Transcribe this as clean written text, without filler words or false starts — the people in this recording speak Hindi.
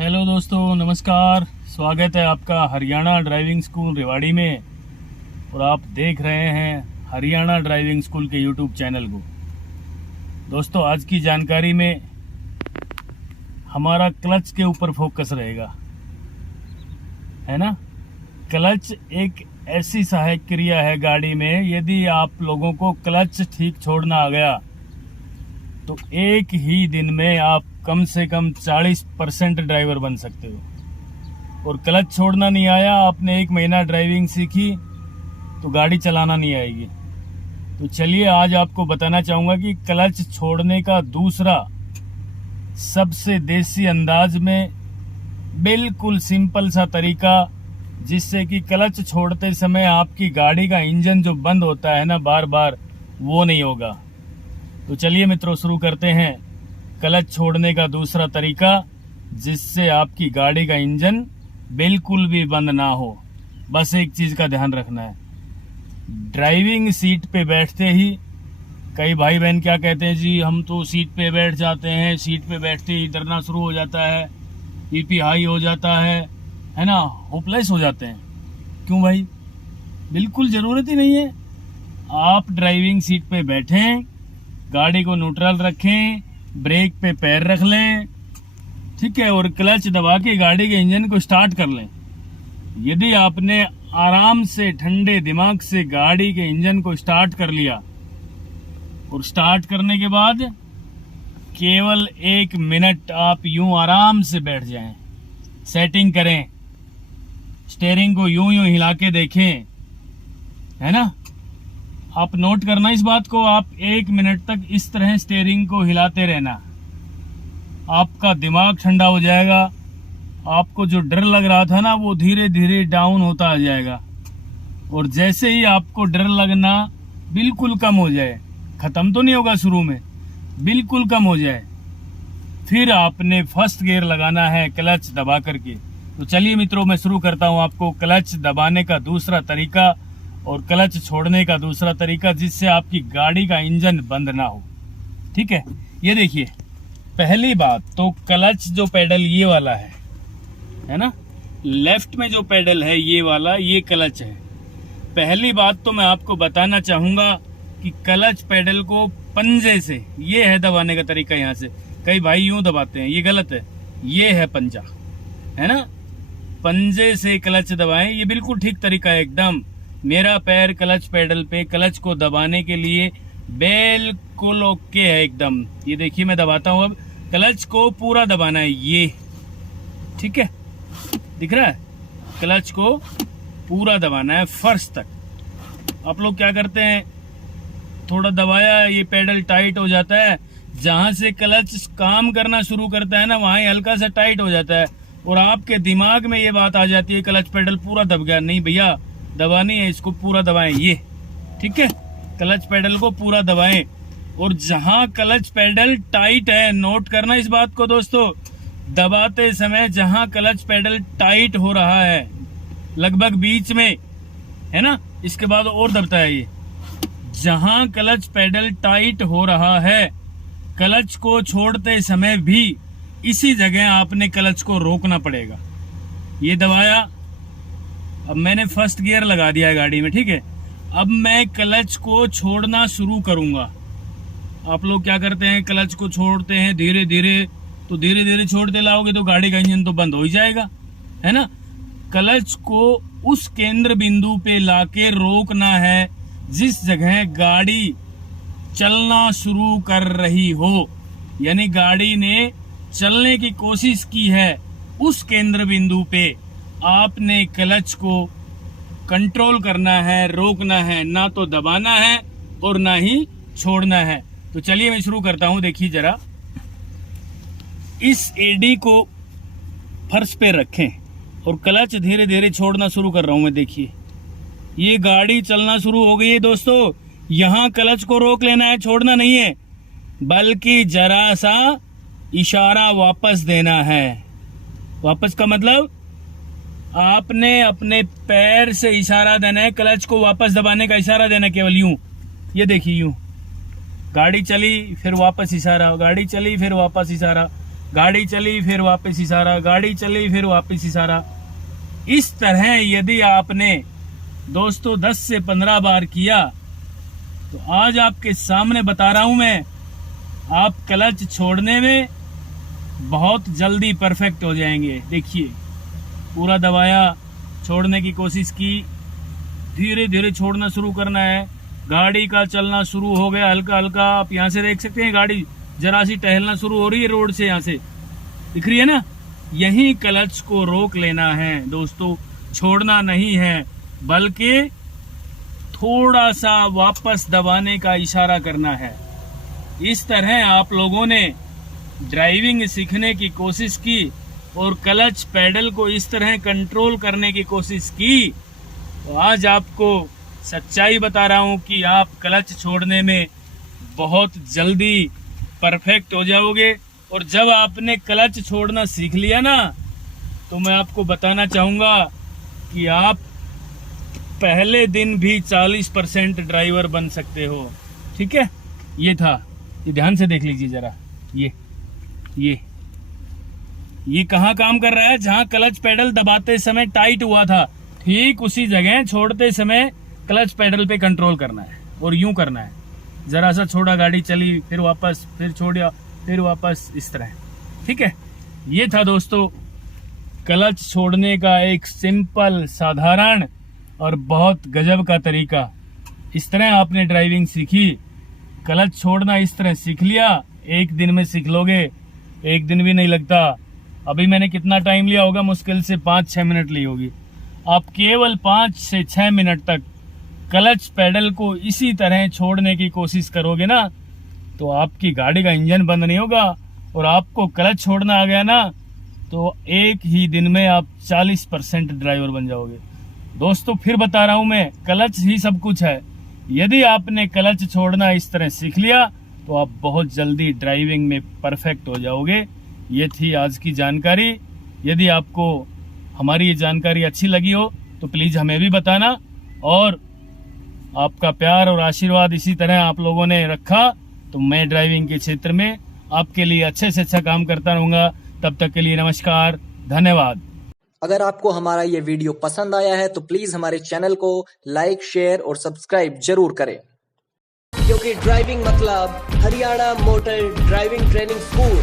हेलो दोस्तों, नमस्कार। स्वागत है आपका हरियाणा ड्राइविंग स्कूल रेवाड़ी में। और आप देख रहे हैं हरियाणा ड्राइविंग स्कूल के यूट्यूब चैनल को। दोस्तों, आज की जानकारी में हमारा क्लच के ऊपर फोकस रहेगा, है ना। क्लच एक ऐसी सहायक क्रिया है गाड़ी में। यदि आप लोगों को क्लच ठीक छोड़ना आ गया तो एक ही दिन में आप कम से कम 40% ड्राइवर बन सकते हो। और क्लच छोड़ना नहीं आया, आपने 1 महीना ड्राइविंग सीखी तो गाड़ी चलाना नहीं आएगी। तो चलिए, आज आपको बताना चाहूँगा कि क्लच छोड़ने का दूसरा सबसे देसी अंदाज में बिल्कुल सिंपल सा तरीका, जिससे कि क्लच छोड़ते समय आपकी गाड़ी का इंजन जो बंद होता है ना बार बार, वो नहीं होगा। तो चलिए मित्रों, शुरू करते हैं क्लच छोड़ने का दूसरा तरीका, जिससे आपकी गाड़ी का इंजन बिल्कुल भी बंद ना हो। बस एक चीज का ध्यान रखना है, ड्राइविंग सीट पे बैठते ही कई भाई बहन क्या कहते हैं, जी हम तो सीट पे बैठ जाते हैं, सीट पे बैठते ही डरना शुरू हो जाता है, बीपी हाई हो जाता है ना, होपलेस हो जाते हैं। क्यों भाई? बिल्कुल जरूरत ही नहीं है। आप ड्राइविंग सीट पे बैठें, गाड़ी को न्यूट्रल रखें, ब्रेक पे पैर रख लें, ठीक है, और क्लच दबा के गाड़ी के इंजन को स्टार्ट कर लें। यदि आपने आराम से ठंडे दिमाग से गाड़ी के इंजन को स्टार्ट कर लिया और स्टार्ट करने के बाद केवल 1 मिनट आप यूं आराम से बैठ जाएं, सेटिंग करें, स्टीयरिंग को यूं यूं हिला के देखें, है ना। आप नोट करना इस बात को, आप 1 मिनट तक इस तरह स्टीयरिंग को हिलाते रहना। आपका दिमाग ठंडा हो जाएगा, आपको जो डर लग रहा था ना वो धीरे धीरे डाउन होता आ जाएगा। और जैसे ही आपको डर लगना बिल्कुल कम हो जाए, खत्म तो नहीं होगा शुरू में, बिल्कुल कम हो जाए, फिर आपने फर्स्ट गियर लगाना है क्लच दबा करके। तो चलिए मित्रों, मैं शुरू करता हूं आपको क्लच दबाने का दूसरा तरीका और क्लच छोड़ने का दूसरा तरीका, जिससे आपकी गाड़ी का इंजन बंद ना हो। ठीक है, ये देखिए, पहली बात तो क्लच जो पेडल ये वाला है ना, लेफ्ट में जो पेडल है ये वाला, ये क्लच है। पहली बात तो मैं आपको बताना चाहूंगा कि क्लच पेडल को पंजे से, ये है दबाने का तरीका। यहाँ से कई भाई यूं दबाते हैं, ये गलत है, ये है पंजा, है ना। पंजे से क्लच दबाएं, ये बिल्कुल ठीक तरीका है एकदम। मेरा पैर क्लच पेडल पे, क्लच को दबाने के लिए बिल्कुल ओके है एकदम। ये देखिए, मैं दबाता हूं। अब क्लच को पूरा दबाना है, ये ठीक है, दिख रहा है, क्लच को पूरा दबाना है फर्स्ट तक। आप लोग क्या करते हैं, थोड़ा दबाया, ये पेडल टाइट हो जाता है, जहां से क्लच काम करना शुरू करता है ना वहां हल्का सा टाइट हो जाता है, और आपके दिमाग में ये बात आ जाती है क्लच पेडल पूरा दब गया। नहीं भैया, दबानी है, इसको पूरा दबाएं, ये ठीक है, क्लच पेडल को पूरा दबाएं। और जहां क्लच पेडल टाइट है, नोट करना इस बात को दोस्तों, दबाते समय जहां क्लच पेडल टाइट हो रहा है, लगभग बीच में, है ना, इसके बाद और दबता है ये, जहां क्लच पेडल टाइट हो रहा है, क्लच को छोड़ते समय भी इसी जगह आपने क्लच को रोकना पड़ेगा। ये दबाया, अब मैंने फर्स्ट गियर लगा दिया है गाड़ी में, ठीक है। अब मैं क्लच को छोड़ना शुरू करूंगा। आप लोग क्या करते हैं, क्लच को छोड़ते हैं धीरे धीरे, तो धीरे धीरे छोड़ते लाओगे तो गाड़ी का इंजन तो बंद हो ही जाएगा, है ना। क्लच को उस केंद्र बिंदु पे लाके रोकना है जिस जगह गाड़ी चलना शुरू कर रही हो, यानी गाड़ी ने चलने की कोशिश की है, उस केंद्र बिंदु पे आपने क्लच को कंट्रोल करना है, रोकना है, ना तो दबाना है और ना ही छोड़ना है। तो चलिए मैं शुरू करता हूं। देखिए जरा, इस एडी को फर्श पे रखें और क्लच धीरे धीरे छोड़ना शुरू कर रहा हूं मैं। देखिए, ये गाड़ी चलना शुरू हो गई है दोस्तों। यहां क्लच को रोक लेना है, छोड़ना नहीं है, बल्कि जरा सा इशारा वापस देना है। वापस का मतलब आपने अपने पैर से इशारा देना है, क्लच को वापस दबाने का इशारा देना, केवल यूं। ये देखिए, यूं गाड़ी चली फिर वापस इशारा, गाड़ी चली फिर वापस इशारा, गाड़ी चली फिर वापस इशारा, गाड़ी चली फिर वापस इशारा। इस तरह यदि आपने दोस्तों 10 से 15 बार किया तो आज आपके सामने बता रहा हूं मैं, आप क्लच छोड़ने में बहुत जल्दी परफेक्ट हो जाएंगे। देखिए, पूरा दबाया, छोड़ने की कोशिश की, धीरे धीरे छोड़ना शुरू करना है। गाड़ी का चलना शुरू हो गया हल्का हल्का। आप यहाँ से देख सकते हैं गाड़ी जरा सी टहलना शुरू हो रही है रोड से, यहाँ से दिख रही है ना। यही क्लच को रोक लेना है दोस्तों, छोड़ना नहीं है, बल्कि थोड़ा सा वापस दबाने का इशारा करना है। इस तरह आप लोगों ने ड्राइविंग सीखने की कोशिश की और क्लच पैडल को इस तरह कंट्रोल करने की कोशिश की, तो आज आपको सच्चाई बता रहा हूं कि आप क्लच छोड़ने में बहुत जल्दी परफेक्ट हो जाओगे। और जब आपने क्लच छोड़ना सीख लिया ना, तो मैं आपको बताना चाहूंगा कि आप पहले दिन भी 40% ड्राइवर बन सकते हो। ठीक है, ये था, ये ध्यान से देख लीजिए जरा। ये कहाँ काम कर रहा है? जहां क्लच पेडल दबाते समय टाइट हुआ था, ठीक उसी जगह छोड़ते समय क्लच पेडल पे कंट्रोल करना है और यूं करना है। जरा सा छोड़ा, गाड़ी चली, फिर वापस, फिर छोड़ा, फिर वापस, इस तरह। ठीक है, ये था दोस्तों क्लच छोड़ने का एक सिंपल, साधारण और बहुत गजब का तरीका। इस तरह आपने ड्राइविंग सीखी, क्लच छोड़ना इस तरह सीख लिया, एक दिन में सीख लोगे। एक दिन भी नहीं लगता। अभी मैंने कितना टाइम लिया होगा? मुश्किल से 5-6 मिनट ली होगी। आप केवल 5 से 6 मिनट तक क्लच पेडल को इसी तरह छोड़ने की कोशिश करोगे ना, तो आपकी गाड़ी का इंजन बंद नहीं होगा। और आपको क्लच छोड़ना आ गया ना, तो एक ही दिन में आप 40% ड्राइवर बन जाओगे। दोस्तों फिर बता रहा हूं मैं, क्लच ही सब कुछ है। यदि आपने क्लच छोड़ना इस तरह सीख लिया, तो आप बहुत जल्दी ड्राइविंग में परफेक्ट हो जाओगे। ये थी आज की जानकारी। यदि आपको हमारी ये जानकारी अच्छी लगी हो तो प्लीज हमें भी बताना, और आपका प्यार और आशीर्वाद इसी तरह आप लोगों ने रखा तो मैं ड्राइविंग के क्षेत्र में आपके लिए अच्छे से अच्छा काम करता रहूंगा। तब तक के लिए नमस्कार, धन्यवाद। अगर आपको हमारा ये वीडियो पसंद आया है तो प्लीज हमारे चैनल को लाइक, शेयर और सब्सक्राइब जरूर करें, क्योंकि ड्राइविंग मतलब Haryana motor driving training school.